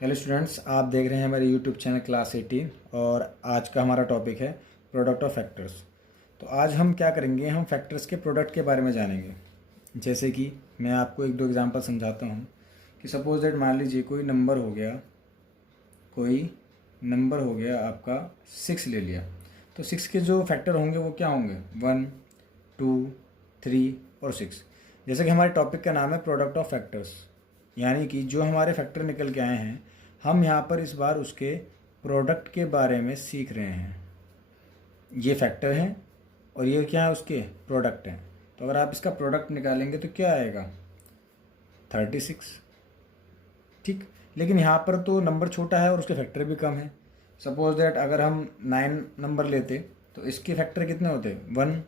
Hello students, आप देख रहे हैं हमारे यूट्यूब चैनल क्लास 18 और आज का हमारा टॉपिक है प्रोडक्ट ऑफ फैक्टर्स। तो आज हम क्या करेंगे, हम फैक्टर्स के प्रोडक्ट के बारे में जानेंगे। जैसे कि मैं आपको एक दो एग्जांपल समझाता हूँ कि सपोज दैट मान लीजिए कोई नंबर हो गया आपका 6 ले लिया। तो 6 के जो फैक्टर होंगे वो क्या होंगे, 1, 2, 3 और 6। जैसे कि हमारे टॉपिक का नाम है प्रोडक्ट ऑफ फैक्टर्स, यानी कि जो हमारे फैक्टर निकल के आए हैं हम यहाँ पर इस बार उसके प्रोडक्ट के बारे में सीख रहे हैं। ये फैक्टर हैं और ये क्या है, उसके प्रोडक्ट हैं। तो अगर आप इसका प्रोडक्ट निकालेंगे तो क्या आएगा, 36। ठीक, लेकिन यहाँ पर तो नंबर छोटा है और उसके फैक्टर भी कम है। सपोज दैट अगर हम 9 नंबर लेते तो इसके फैक्टर कितने होते, 1,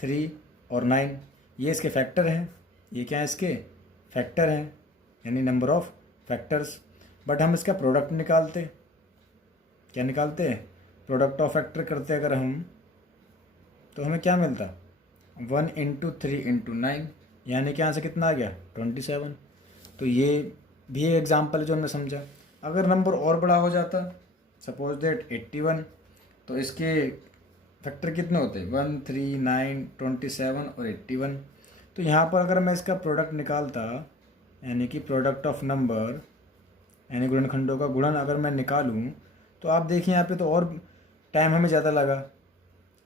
3 और 9। ये इसके फैक्टर हैं, ये क्या है, इसके फैक्टर हैं, यानी नंबर ऑफ फैक्टर्स। बट हम इसका प्रोडक्ट निकालते, क्या निकालते हैं, प्रोडक्ट ऑफ फैक्टर करते अगर हम, तो हमें क्या मिलता, 1 इंटू 3 इंटू 9, यानी कि यहाँ से कितना आ गया, 27। तो ये भी एक एग्जाम्पल है जो हमने समझा। अगर नंबर और बड़ा हो जाता, सपोज दैट 81, तो इसके फैक्टर कितने होते, 1, 3, 9, 27 और 81। तो यहाँ पर अगर मैं इसका प्रोडक्ट निकालता, यानी कि प्रोडक्ट ऑफ नंबर यानी गुणनखंडों का गुणन अगर मैं निकालूं, तो आप देखिए यहाँ पे तो और टाइम हमें ज़्यादा लगा,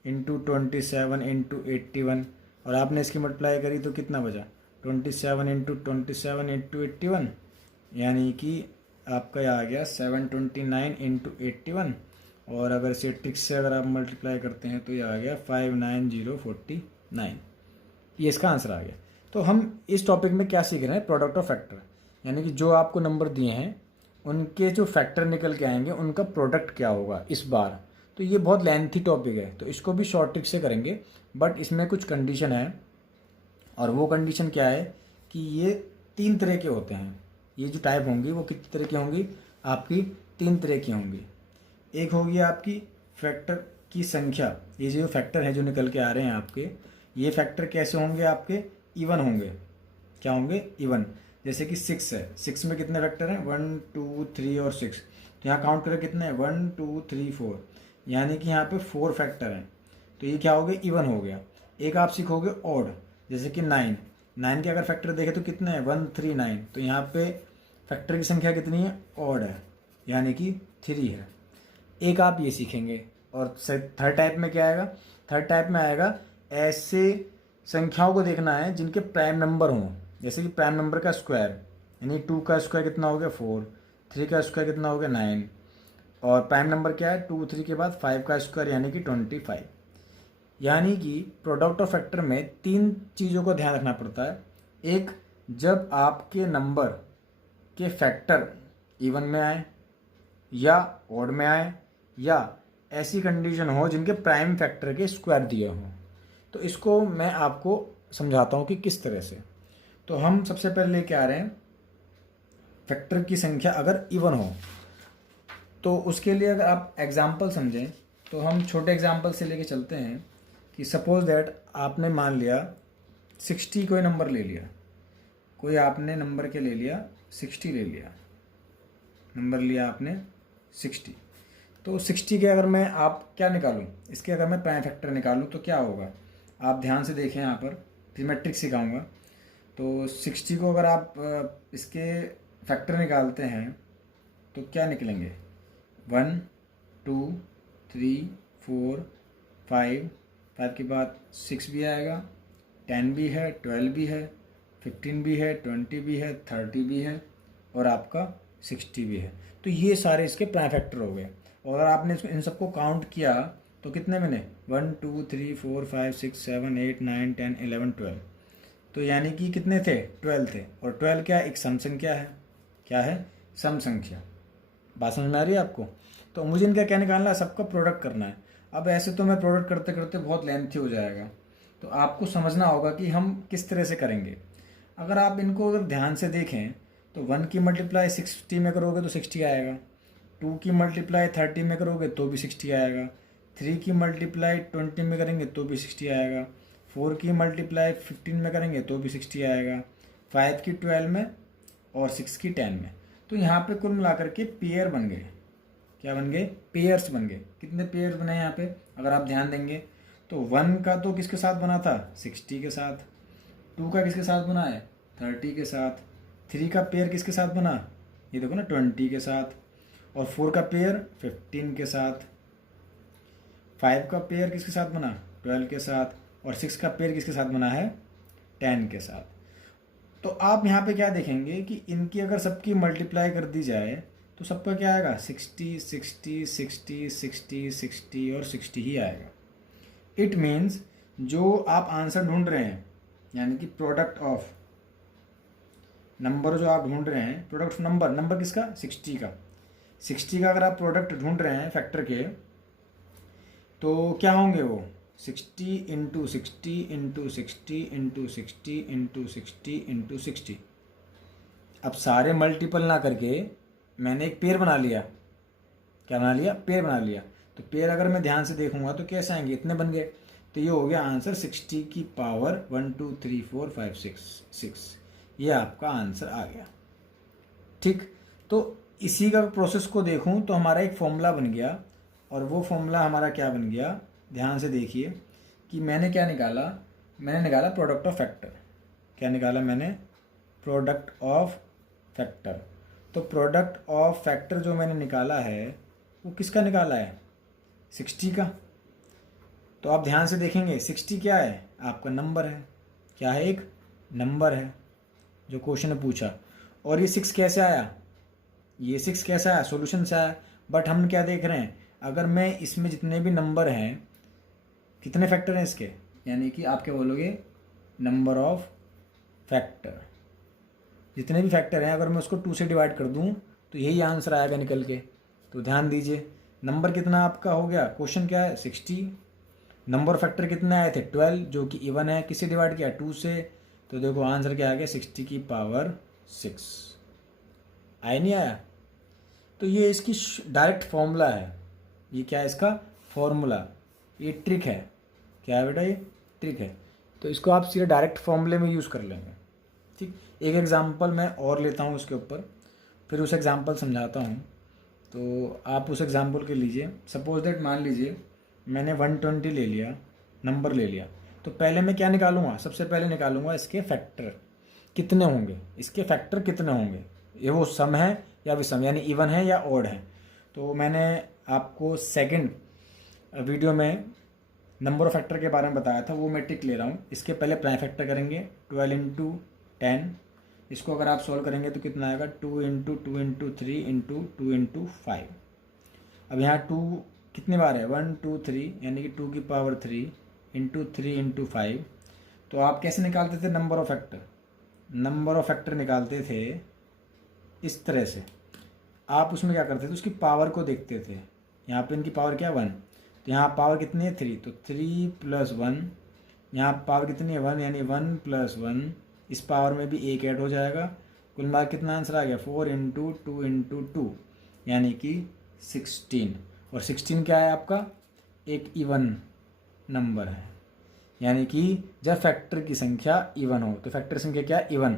इंटू 27 इंटू 81, और आपने इसकी मल्टीप्लाई करी तो कितना बचा, 27 इंटू 27 इंटू 81, यानी कि आपका आ गया 729 इंटू 81। और अगर इसे ट्रिक्स से अगर आप मल्टीप्लाई करते हैं तो ये आ गया 59049। ये इसका आंसर आ गया। तो हम इस टॉपिक में क्या सीख रहे हैं, प्रोडक्ट ऑफ फैक्टर, यानी कि जो आपको नंबर दिए हैं उनके जो फैक्टर निकल के आएंगे उनका प्रोडक्ट क्या होगा इस बार। तो ये बहुत लेंथी टॉपिक है, तो इसको भी शॉर्ट ट्रिक से करेंगे, बट इसमें कुछ कंडीशन है। और वो कंडीशन क्या है कि ये 3 तरह के होते हैं। ये जो टाइप होंगी वो कितनी तरह की होंगी, आपकी 3 तरह की होंगी। एक होगी आपकी फैक्टर की संख्या, ये जो फैक्टर है जो निकल के आ रहे हैं आपके, ये फैक्टर कैसे होंगे, आपके इवन होंगे। क्या होंगे, इवन। जैसे कि 6 है, 6 में कितने फैक्टर हैं, 1, 2, 3 और 6। तो यहाँ काउंट करें कितने हैं, 1, 2, 3, 4, यानी कि यहाँ पे 4 फैक्टर हैं। तो ये क्या हो गया, इवन हो गया। एक आप सीखोगे ऑड, जैसे कि 9 के अगर फैक्टर देखें तो कितने हैं, 1, 3, 9। तो यहाँ पे फैक्टर की संख्या कितनी है, ऑड है, यानी कि 3 है। एक आप ये सीखेंगे। और थर्ड टाइप में क्या आएगा, थर्ड टाइप में आएगा ऐसे संख्याओं को देखना है जिनके प्राइम नंबर हों। जैसे कि प्राइम नंबर का स्क्वायर, यानी 2 का स्क्वायर कितना हो गया, 4, 3 का स्क्वायर कितना हो गया, 9, और प्राइम नंबर क्या है, 2, 3 के बाद 5 का स्क्वायर यानी कि 25। यानी कि प्रोडक्ट ऑफ फैक्टर में 3 चीज़ों को ध्यान रखना पड़ता है। एक, जब आपके नंबर के फैक्टर इवन में आए या ऑड में आए, या ऐसी कंडीशन हो जिनके प्राइम फैक्टर के स्क्वायर दिए हों। तो इसको मैं आपको समझाता हूँ कि किस तरह से। तो हम सबसे पहले लेके आ रहे हैं फैक्टर की संख्या अगर इवन हो, तो उसके लिए अगर आप एग्जाम्पल समझें तो हम छोटे एग्जाम्पल से लेके चलते हैं कि सपोज दैट आपने मान लिया 60 कोई नंबर ले लिया, कोई आपने नंबर के ले लिया 60 ले लिया, नंबर लिया आपने 60। तो 60 के अगर मैं आप क्या निकालूं, इसके अगर मैं प्राइम फैक्टर निकालूं तो क्या होगा, आप ध्यान से देखें यहाँ पर, फिर मैं ट्रिक सिखाऊंगा। तो 60 को अगर आप इसके फैक्टर निकालते हैं तो क्या निकलेंगे, 1, 2, 3, 4, 5 के बाद 6 भी आएगा, 10 भी है, 12 भी है, 15 भी है, 20 भी है, 30 भी है, और आपका 60 भी है। तो ये सारे इसके प्राइम फैक्टर हो गए। और आपने इन सबको काउंट किया तो कितने बने, 1, 2, 3, 4, 5, 6, 7, 8, 9, 10, 11, 12। तो यानी कि कितने थे, 12 थे। और 12 क्या है, एक सम संख्या है। क्या है, सम संख्या। बात समझ में आ रही है आपको। तो मुझे इनका क्या निकालना है, सबका प्रोडक्ट करना है। अब ऐसे तो मैं प्रोडक्ट करते करते बहुत लेंथी हो जाएगा, तो आपको समझना होगा कि हम किस तरह से करेंगे। अगर आप इनको अगर ध्यान से देखें तो 1 की मल्टीप्लाई 60 में करोगे तो 60 आएगा, 2 की मल्टीप्लाई 30 में करोगे तो भी 60 आएगा, 3 की मल्टीप्लाई 20 में करेंगे तो भी 60 आएगा, 4 की मल्टीप्लाई 15 में करेंगे तो भी 60 आएगा, 5 की 12 में और 6 की 10 में। तो यहाँ पे कुल मिलाकर के पेयर बन गए। क्या बन गए? पेयर्स बन गए। कितने पेयर बने यहाँ पे अगर आप ध्यान देंगे तो 1 का तो किसके साथ बना था? 60 के साथ। 2 का किसके साथ बना है? 30 के साथ। 3 का पेयर किसके साथ बना? ये देखो ना, 20 के साथ। और 4 का पेयर 15 के साथ। 5 का पेयर किसके साथ बना? 12 के साथ। और 6 का पेयर किसके साथ बना है? 10 के साथ। तो आप यहाँ पे क्या देखेंगे कि इनकी अगर सबकी मल्टीप्लाई कर दी जाए तो सबका क्या आएगा? 60 60 60 60 60 और 60 ही आएगा। इट मीन्स जो आप आंसर ढूंढ रहे हैं, यानी कि प्रोडक्ट ऑफ नंबर जो आप ढूंढ रहे हैं, प्रोडक्ट ऑफ नंबर किसका? 60 का। 60 का अगर आप प्रोडक्ट ढूंढ रहे हैं फैक्टर के, तो क्या होंगे वो? 60 into 60 into 60 into 60 into 60 into 60। अब सारे मल्टीपल ना करके मैंने एक पेयर बना लिया। क्या बना लिया? पेयर बना लिया। तो पेयर अगर मैं ध्यान से देखूंगा तो कैसे आएंगे? इतने बन गए। तो ये हो गया आंसर 60 की पावर 1 2 3 4 5 6। ये आपका आंसर आ गया। ठीक, तो इसी का प्रोसेस को देखूं तो हमारा एक फॉर्मूला बन गया। और वो फॉर्मूला हमारा क्या बन गया? ध्यान से देखिए कि मैंने क्या निकाला। मैंने निकाला प्रोडक्ट ऑफ फैक्टर। क्या निकाला मैंने? Product of factor. तो प्रोडक्ट ऑफ फैक्टर जो मैंने निकाला है वो किसका निकाला है? 60 का। तो आप ध्यान से देखेंगे 60 क्या है? आपका नंबर है। क्या है? एक नंबर है जो क्वेश्चन ने पूछा। और ये 6 कैसे आया? ये 6 कैसे आया? सॉल्यूशन से आया। बट हम क्या देख रहे हैं? अगर मैं इसमें जितने भी नंबर हैं, कितने फैक्टर हैं इसके, यानी कि आप क्या बोलोगे? Number of factor. जितने भी फैक्टर हैं अगर मैं उसको 2 से डिवाइड कर दूं तो यही आंसर आएगा निकल के। तो ध्यान दीजिए, नंबर कितना आपका हो गया? क्वेश्चन क्या है? 60। नंबर ऑफ फैक्टर कितने आए थे? 12, जो कि इवन है। किससे डिवाइड किया? 2 से। तो देखो आंसर क्या आ गया? 60 की पावर 6। आया नहीं आया? तो ये इसकी डायरेक्ट फॉर्मूला है। ये क्या है? इसका फॉर्मूला। ये ट्रिक है। क्या है बेटा? ये ट्रिक है। तो इसको आप सीधे डायरेक्ट फॉर्मूले में यूज़ कर लेंगे। ठीक, एक एग्जांपल मैं और लेता हूँ इसके ऊपर, फिर उस एग्जांपल समझाता हूँ। तो आप उस एग्जांपल के लीजिए। सपोज दैट मान लीजिए मैंने 120 ले लिया, नंबर ले लिया। तो पहले मैं क्या निकालूंगा? सबसे पहले निकालूंगा इसके फैक्टर कितने होंगे। इसके फैक्टर कितने होंगे? ये वो सम है या विषम, यानी इवन है या ऑड है। तो मैंने आपको सेकंड वीडियो में नंबर ऑफ फैक्टर के बारे में बताया था, वो मैं टिक ले रहा हूँ। इसके पहले प्राइम फैक्टर करेंगे 12 इंटू 10। इसको अगर आप सॉल्व करेंगे तो कितना आएगा? 2 इंटू 2 इंटू 3 इंटू 2 इंटू 5। अब यहाँ 2 कितनी बार है? 1 2 3, यानी कि 2 की पावर 3 इंटू 3 इंटू 5। तो आप कैसे निकालते थे number of factor? Number of factor निकालते थे इस तरह से। आप उसमें क्या करते थे? उसकी पावर को देखते थे। यहाँ पे इनकी पावर क्या? 1। तो यहाँ पावर कितनी है? 3। तो 3 प्लस 1। यहाँ पावर कितनी है? 1, यानी 1 प्लस 1। इस पावर में भी एक ऐड हो जाएगा। कुल मिला कितना आंसर आ गया? 4 इंटू 2 इंटू 2, यानी कि 16। और 16 क्या है आपका? एक इवन नंबर है। यानी कि जब फैक्टर की संख्या इवन हो, तो फैक्टर संख्या क्या? इवन।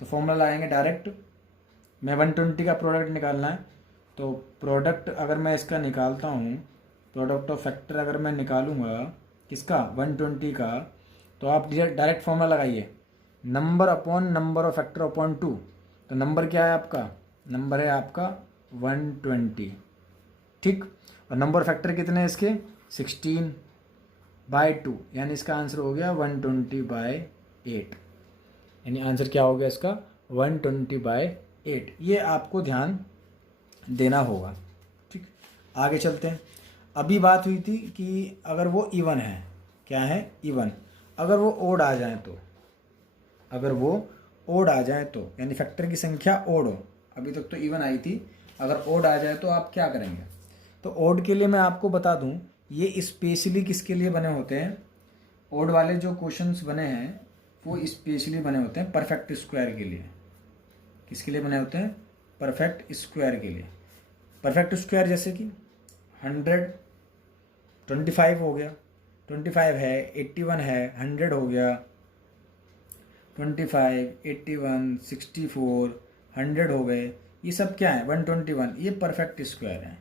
तो फॉर्मूला लगाएंगे डायरेक्ट। मैं 120 का प्रोडक्ट निकालना है, तो प्रोडक्ट अगर मैं इसका निकालता हूँ, प्रोडक्ट ऑफ फैक्टर अगर मैं निकालूंगा किसका? 120 का, तो आप डायरेक्ट फॉर्मूला लगाइए, number upon number of factor upon 2। तो नंबर क्या है आपका? नंबर है आपका 120। ठीक, और नंबर ऑफ फैक्टर कितने हैं इसके? 16/2, यानी इसका आंसर हो गया 120/8। यानी आंसर क्या हो गया इसका? 120/8। ये आपको ध्यान देना होगा। ठीक, आगे चलते हैं। अभी बात हुई थी कि अगर वो इवन है, क्या है? इवन। अगर वो ओड आ जाए तो, अगर वो ओड आ जाए तो, यानी फैक्टर की संख्या ओड हो। अभी तक तो इवन आई थी, अगर ओड आ जाए तो आप क्या करेंगे? तो ओड के लिए मैं आपको बता दूं, ये स्पेशली किसके लिए बने होते हैं? ओड वाले जो क्वेश्चंस बने हैं वो स्पेशली बने होते हैं परफेक्ट स्क्वायर के लिए। किसके लिए बने होते हैं? परफेक्ट स्क्वायर के लिए। परफेक्ट स्क्वायर जैसे कि 100, 25 हो गया, 25 है, 81 है, 100 हो गया, 25, 81, 64, 100 हो गए। ये सब क्या है 121, ये परफेक्ट स्क्वायर है।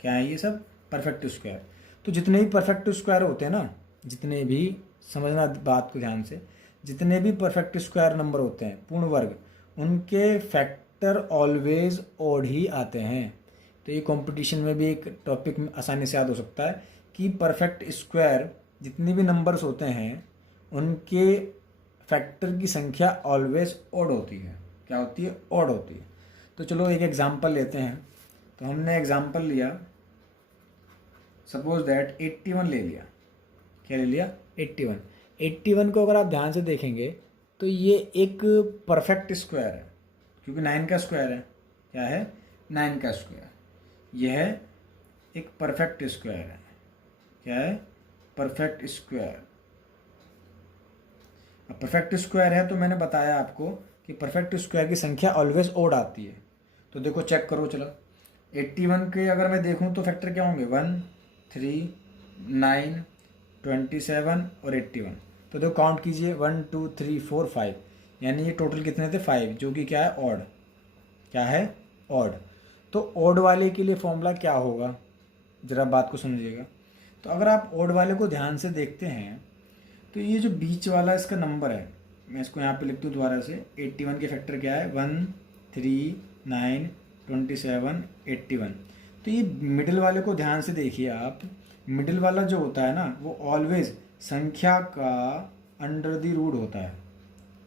क्या है ये सब परफेक्ट स्क्वायर। तो जितने भी परफेक्ट स्क्वायर होते हैं ना, जितने भी, समझना बात को ध्यान से, जितने भी परफेक्ट स्क्वायर नंबर होते हैं पूर्ण वर्ग, उनके फैक्टर ऑलवेज ओड ही आते हैं। तो ये कंपटीशन में भी एक टॉपिक आसानी से याद हो सकता है कि परफेक्ट स्क्वायर जितने भी नंबर्स होते हैं उनके फैक्टर की संख्या ऑलवेज ओड होती है। क्या होती है? ओड होती है। तो चलो एक एग्जांपल लेते हैं। तो हमने एग्जांपल लिया, सपोज दैट 81 ले लिया। क्या ले लिया? 81। 81 को अगर आप ध्यान से देखेंगे तो ये एक परफेक्ट स्क्वायर है, क्योंकि 9 का स्क्वायर है। क्या है? 9 का स्क्वायर। यह एक परफेक्ट स्क्वायर है। क्या है? Perfect square. अब परफेक्ट स्क्वायर है तो मैंने बताया आपको कि परफेक्ट स्क्वायर की संख्या ऑलवेज ओड आती है। तो देखो चेक करो, चलो 81 के अगर मैं देखूं तो फैक्टर क्या होंगे? 1, 3, 9, 27 और 81। तो देखो काउंट कीजिए, 1, 2, 3, 4, 5, यानी ये टोटल कितने थे? 5, जो कि क्या है? ऑड। क्या है? ऑड। तो ऑड वाले के लिए फॉर्मूला क्या होगा? ज़रा बात को समझिएगा। तो अगर आप ऑड वाले को ध्यान से देखते हैं तो ये जो बीच वाला इसका नंबर है, मैं इसको यहाँ पे लिख दूँ दोबारा से। 81 के फैक्टर क्या है? 1, 3, 9, 27, 81। तो ये मिडिल वाले को ध्यान से देखिए आप। मिडिल वाला जो होता है ना, वो ऑलवेज संख्या का अंडर दी रूट होता है।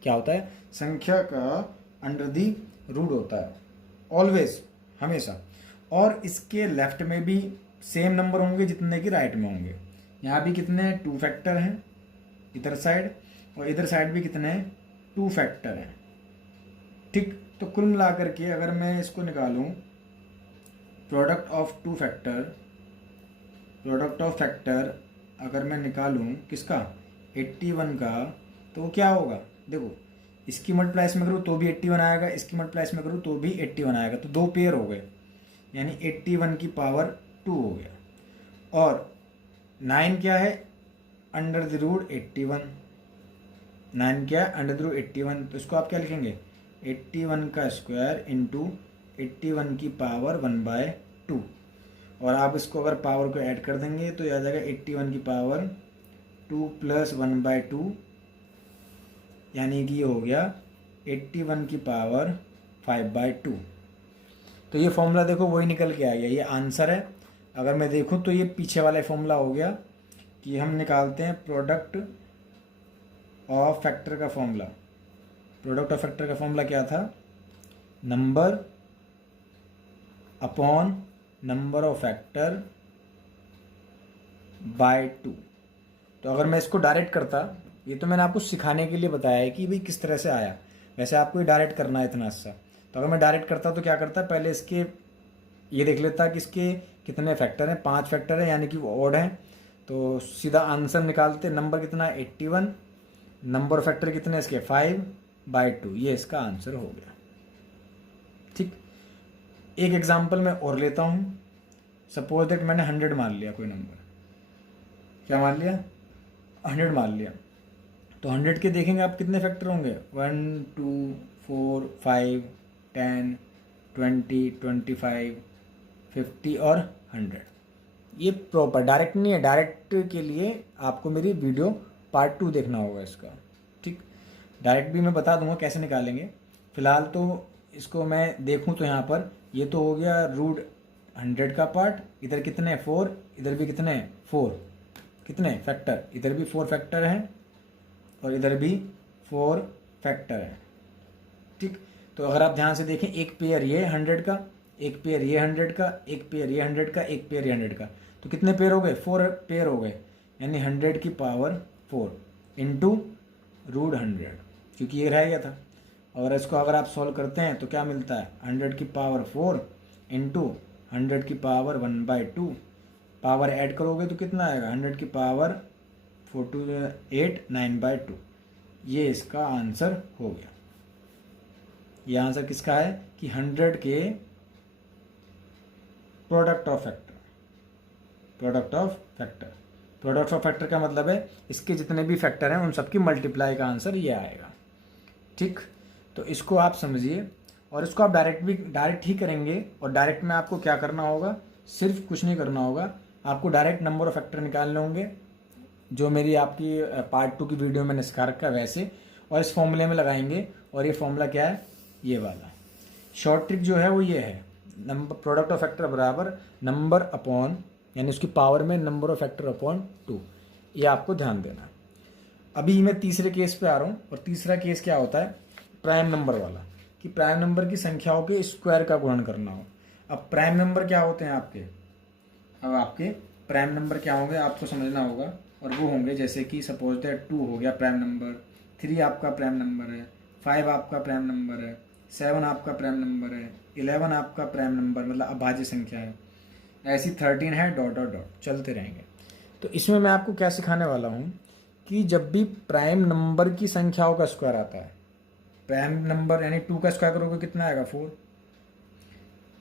क्या होता है? संख्या का अंडर दी रूट होता है, ऑलवेज, हमेशा। और इसके लेफ्ट में भी सेम नंबर होंगे जितने कि राइट में होंगे। यहाँ भी कितने? 2 फैक्टर हैं इधर साइड, और इधर साइड भी कितने हैं? 2 फैक्टर हैं। ठीक। तो कुल मिलाकर के अगर मैं इसको निकालूं, product of 2 factor, product of factor अगर मैं निकालूं किसका? 81 का, तो क्या होगा? देखो, इसकी मल्टीप्लाइस में करूँ तो भी 81 आएगा, इसकी मल्टीप्लाइस में करूँ तो भी 81 आएगा। तो 2 पेयर हो गए, यानी 81 की पावर 2 हो गया। और 9 क्या है? Under the root 81। 9 क्या है? Under the root 81। तो इसको आप क्या लिखेंगे? 81 का स्क्वायर इंटू 81 की पावर 1/2। और आप इसको अगर पावर को ऐड कर देंगे तो यह आ जाएगा 81 की पावर 2 प्लस 1/2, यानी कि ये हो गया 81 की पावर 5/2। तो ये फॉर्मूला देखो वही निकल के आ गया, ये आंसर है। अगर मैं देखूं तो ये पीछे वाला फॉर्मूला हो गया कि हम निकालते हैं प्रोडक्ट ऑफ फैक्टर का फॉर्मूला। प्रोडक्ट ऑफ फैक्टर का फॉर्मूला क्या था? Number upon number of factor by 2। तो अगर मैं इसको डायरेक्ट करता, ये तो मैंने आपको सिखाने के लिए बताया है कि भाई किस तरह से आया, वैसे आपको ही डायरेक्ट करना है इतना सा। तो अगर मैं डायरेक्ट करता तो क्या करता? पहले इसके ये देख लेता कि इसके कितने फैक्टर हैं। 5 फैक्टर हैं, यानी कि वो ऑड हैं। तो सीधा आंसर निकालते, नंबर कितना है? 81, नंबर फैक्टर कितने इसके? 5/2। ये इसका आंसर हो गया। ठीक। एक एग्जांपल मैं और लेता हूँ। सपोज दैट मैंने 100 मान लिया कोई नंबर। क्या मान लिया? 100 मान लिया। तो 100 के देखेंगे आप कितने फैक्टर होंगे? 1, 2, 4, 5, 10, 20, 25, 50 और 100। ये प्रॉपर डायरेक्ट नहीं है। डायरेक्ट के लिए आपको मेरी वीडियो पार्ट 2 देखना होगा इसका। ठीक। डायरेक्ट भी मैं बता दूंगा कैसे निकालेंगे। फिलहाल तो इसको मैं देखूं तो यहाँ पर ये तो हो गया रूट 100 का पार्ट। इधर कितने? 4। इधर भी कितने? 4। कितने फैक्टर? इधर भी 4 फैक्टर हैं और इधर भी 4 फैक्टर हैं। ठीक। तो अगर आप ध्यान से देखें, एक पेयर ये 100 का, एक पेयर ये 100 का, एक पेयर ये 100 का, एक पेयर ये 100 का। तो कितने पेयर हो गए? 4 पेयर हो गए, यानी 100 की पावर 4 इंटू रूट 100, क्योंकि ये रह गया था। और इसको अगर आप सॉल्व करते हैं तो क्या मिलता है? 100 की पावर 4 इंटू 100 की पावर 1/2। पावर ऐड करोगे तो कितना आएगा? 100 की पावर 4 2 8 9/2। ये इसका आंसर हो गया। ये आंसर किसका है? कि 100 के product of factor. Product of factor, product of factor का मतलब है इसके जितने भी फैक्टर हैं उन सबकी मल्टीप्लाई का आंसर ये आएगा। ठीक। तो इसको आप समझिए। और इसको आप डायरेक्ट ही करेंगे। और डायरेक्ट में आपको क्या करना होगा, सिर्फ कुछ नहीं करना होगा, आपको डायरेक्ट नंबर ऑफ फैक्टर निकालने होंगे, जो मेरी आपकी पार्ट 2 की वीडियो मैंने सिखा रखा है वैसे, और इस फॉर्मूले में लगाएंगे। और ये फॉर्मूला क्या है, ये वाला शॉर्ट ट्रिक जो है वो ये है, नंबर प्रोडक्ट ऑफ फैक्टर बराबर नंबर अपॉन, यानी उसकी पावर में नंबर ऑफ फैक्टर अपॉन 2। ये आपको ध्यान देना है। अभी मैं तीसरे केस पे आ रहा हूँ, और तीसरा केस क्या होता है, प्राइम नंबर वाला, कि प्राइम नंबर की संख्याओं के स्क्वायर का गुणन करना हो। अब प्राइम नंबर क्या होते हैं आपके, अब आपके प्राइम नंबर क्या होंगे आपको समझना होगा, और वो होंगे जैसे कि सपोज दैट 2 हो गया प्राइम नंबर, 3 आपका प्राइम नंबर है, 5 आपका प्राइम नंबर है, 7 आपका प्राइम नंबर है, 11 आपका प्राइम नंबर मतलब अभाज्य संख्या है, ऐसी 13 है, डॉट डॉट डॉट चलते रहेंगे। तो इसमें मैं आपको क्या सिखाने वाला हूँ कि जब भी प्राइम नंबर की संख्याओं का स्क्वायर आता है, प्राइम नंबर यानी 2 का स्क्वायर करोगे कितना आएगा 4,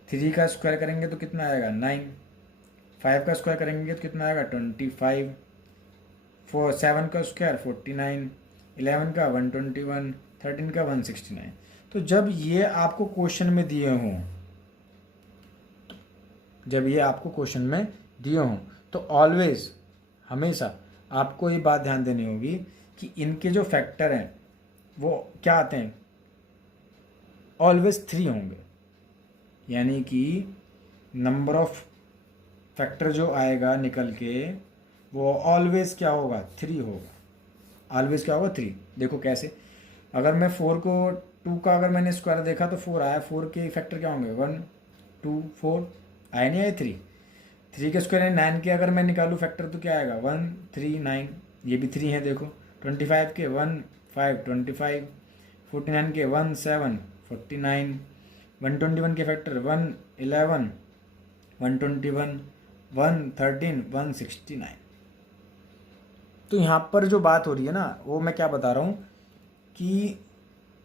3 का स्क्वायर करेंगे तो कितना आएगा 9, 5 का स्क्वायर करेंगे तो कितना आएगा 25, 7 का स्क्वायर 49, 11 का 121, 13 का 169। तो जब ये आपको क्वेश्चन में दिए हों, तो ऑलवेज, हमेशा आपको ये बात ध्यान देनी होगी कि इनके जो फैक्टर हैं वो क्या आते हैं, ऑलवेज 3 होंगे। यानी कि नंबर ऑफ फैक्टर जो आएगा निकल के वो ऑलवेज क्या होगा 3 होगा, ऑलवेज क्या होगा 3। देखो कैसे, अगर मैं 4 को 2 का अगर मैंने स्क्वायर देखा तो 4 आया, 4 के फैक्टर क्या होंगे 1 2 4 आए, नहीं आए 3, 3 के स्क्वायर 9 के अगर मैं निकालूँ फैक्टर तो क्या आएगा 1 3 9, ये भी 3 है देखो। 25 के 1 5 25, 49 के 1 7 49, 121 के फैक्टर 1 11 121 1 13 169। तो यहाँ पर जो बात हो रही है ना, वो मैं क्या बता रहा हूँ कि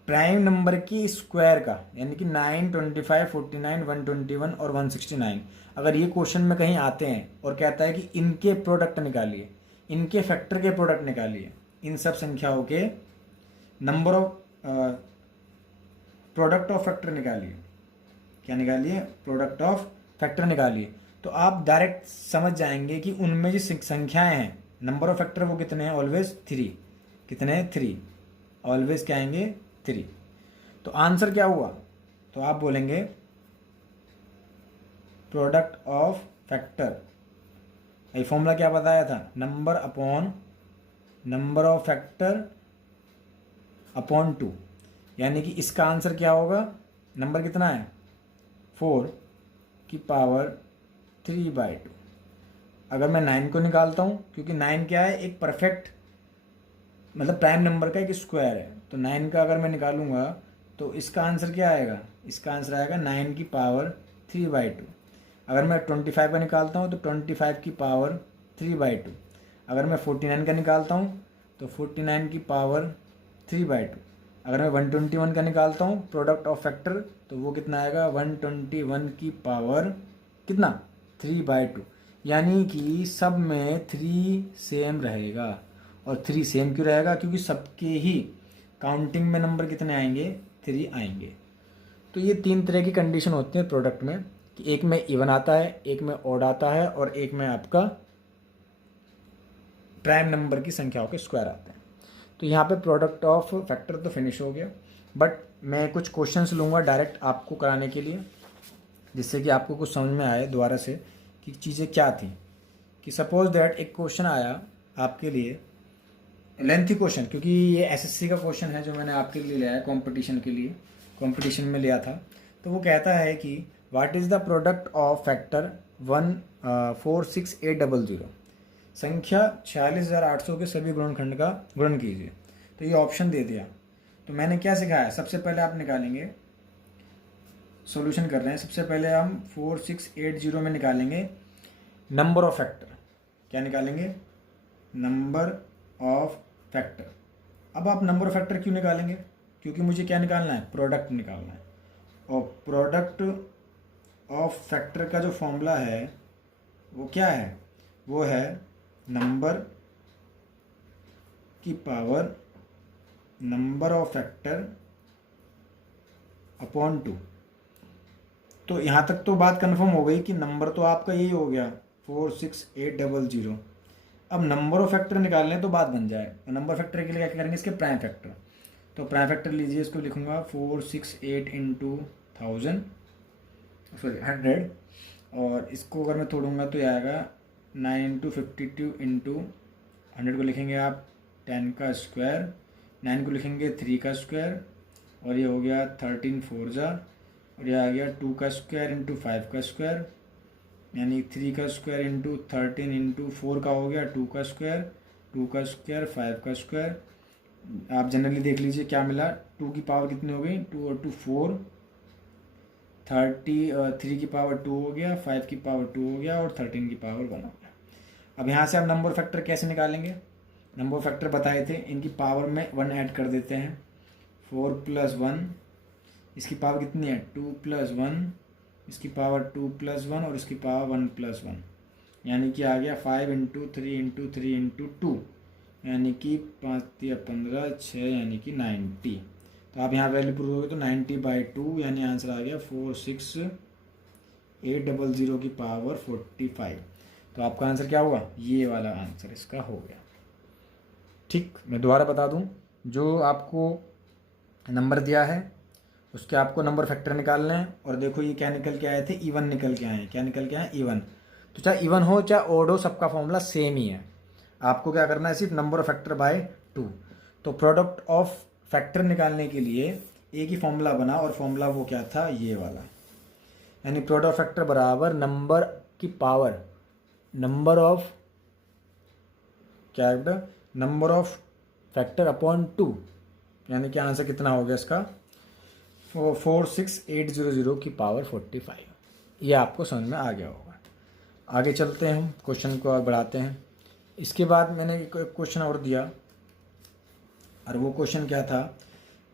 प्राइम नंबर की स्क्वायर का, यानी कि 9 25 49 121 और 169, अगर ये क्वेश्चन में कहीं आते हैं और कहता है कि इनके प्रोडक्ट निकालिए, इनके फैक्टर के प्रोडक्ट निकालिए, इन सब संख्याओं के number of product of factor निकालिए, क्या निकालिए, प्रोडक्ट ऑफ फैक्टर निकालिए, तो आप डायरेक्ट समझ जाएंगे कि उनमें जो संख्याएं हैं नंबर ऑफ फैक्टर वो कितने हैं, ऑलवेज 3। कितने हैं 3, ऑलवेज क्या आएंगे 3। तो आंसर क्या हुआ, तो आप बोलेंगे प्रोडक्ट ऑफ फैक्टर, ये फॉर्मूला क्या बताया था, number upon number of factor upon 2। यानी कि इसका आंसर क्या होगा, नंबर कितना है 4 की पावर 3/2। अगर मैं 9 को निकालता हूँ, क्योंकि 9 क्या है, एक परफेक्ट मतलब प्राइम नंबर का एक स्क्वायर है, तो 9 का अगर मैं निकालूंगा तो इसका आंसर क्या आएगा, इसका आंसर आएगा 9 की पावर 3/2। अगर मैं 25 का निकालता हूँ तो 25 की पावर 3/2। अगर मैं 49 का निकालता हूँ तो 49 की पावर 3/2। अगर मैं 121 का निकालता हूँ प्रोडक्ट ऑफ फैक्टर, तो वो कितना आएगा 121 की पावर कितना 3/2। यानी कि सब में 3 सेम रहेगा। और 3 सेम क्यों रहेगा, क्योंकि सबके ही काउंटिंग में नंबर कितने आएंगे 3 आएंगे। तो ये 3 तरह की कंडीशन होती है प्रोडक्ट में, कि एक में इवन आता है, एक में ऑड आता है, और एक में आपका प्राइम नंबर की संख्याओं के स्क्वायर आते हैं। तो यहाँ पे प्रोडक्ट ऑफ फैक्टर तो फिनिश हो गया, बट मैं कुछ क्वेश्चंस लूँगा डायरेक्ट आपको कराने के लिए, जिससे कि आपको कुछ समझ में आए दोबारा से कि चीज़ें क्या थी। कि सपोज दैट एक क्वेश्चन आया आपके लिए, लेंथी क्वेश्चन, क्योंकि ये एसएससी का क्वेश्चन है जो मैंने आपके लिए लिया है कंपटीशन के लिए, कंपटीशन में लिया था। तो वो कहता है कि what is the product of factor 146,800, संख्या 46,800 के सभी गुणनखंड का गुणन कीजिए। तो ये ऑप्शन दे दिया। तो मैंने क्या सिखाया, सबसे पहले आप निकालेंगे, सॉल्यूशन कर रहे हैं, सबसे पहले हम 4680 में निकालेंगे नंबर ऑफ फैक्टर। क्या निकालेंगे, नंबर ऑफ फैक्टर। अब आप नंबर ऑफ फैक्टर क्यों निकालेंगे, क्योंकि मुझे क्या निकालना है, प्रोडक्ट निकालना है। और प्रोडक्ट ऑफ फैक्टर का जो फॉर्मूला है वो क्या है, वो है नंबर की power number of factor upon 2। तो यहाँ तक तो बात कंफर्म हो गई कि नंबर तो आपका यही हो गया 46800। अब नंबर ऑफ फैक्टर निकालने तो बात बन जाए। तो नंबर फैक्टर के लिए क्या करेंगे, इसके प्राइम फैक्टर। तो प्राइम फैक्टर लीजिए, इसको लिखूंगा 468 इंटू 1000 सॉरी 100, और इसको अगर मैं तोड़ूंगा तो ये आएगा 9 इंटू 52 इंटू 100 को लिखेंगे आप 10 का स्क्वायर, 9 को लिखेंगे 3 का स्क्वायर, और ये हो गया 13 4 जा, और ये आ गया 2 का स्क्वायर इंटू 5 का स्क्वायर, यानी 3 का स्क्वायर इंटू 13 इंटू 4 का हो गया 2 का स्क्वायर, 2 का स्क्वायर 5 का स्क्वायर। आप जनरली देख लीजिए क्या मिला, 2 की पावर कितनी हो गई, 2 और 2 4, 3 की पावर 2 हो गया, 5 की पावर 2 हो गया, और 13 की पावर 1 हो गया। अब यहाँ से आप नंबर फैक्टर कैसे निकालेंगे, नंबर फैक्टर बताए थे, इनकी पावर में 1 ऐड कर देते हैं। 4 + 1, इसकी पावर कितनी है 2 + 1, इसकी पावर 2 + 1, और इसकी पावर 1 + 1, यानी कि आ गया 5 इंटू 3 इंटू 3 इंटू 2, यानी कि 5 × 15 6, यानी कि 90। तो आप यहाँ वैल्यू पुट करोगे तो 90/2, यानी आंसर आ गया 46800 की पावर 45। तो आपका आंसर क्या हुआ, ये वाला आंसर इसका हो गया। ठीक, मैं दोबारा बता दूं, जो आपको नंबर दिया है उसके आपको नंबर फैक्टर निकालना है। और देखो ये क्या निकल के आए थे, इवन निकल के आए हैं। क्या निकल के आए, इवन। तो चाहे इवन हो चाहे ओड हो, सबका फॉर्मूला सेम ही है। आपको क्या करना है, सिर्फ नंबर ऑफ फैक्टर बाय 2। तो प्रोडक्ट ऑफ फैक्टर निकालने के लिए एक ही फॉर्मूला बना, और फॉर्मूला वो क्या था, ये वाला, यानी प्रोडक्ट ऑफ फैक्टर बराबर नंबर की पावर, नंबर ऑफ क्या है बेटा, नंबर ऑफ फैक्टर अपॉन 2, यानी कि आंसर कितना हो गया इसका 46800 की पावर 45। ये आपको समझ में आ गया होगा। आगे चलते हैं, क्वेश्चन को आगे बढ़ाते हैं। इसके बाद मैंने एक क्वेश्चन और दिया, और वो क्वेश्चन क्या था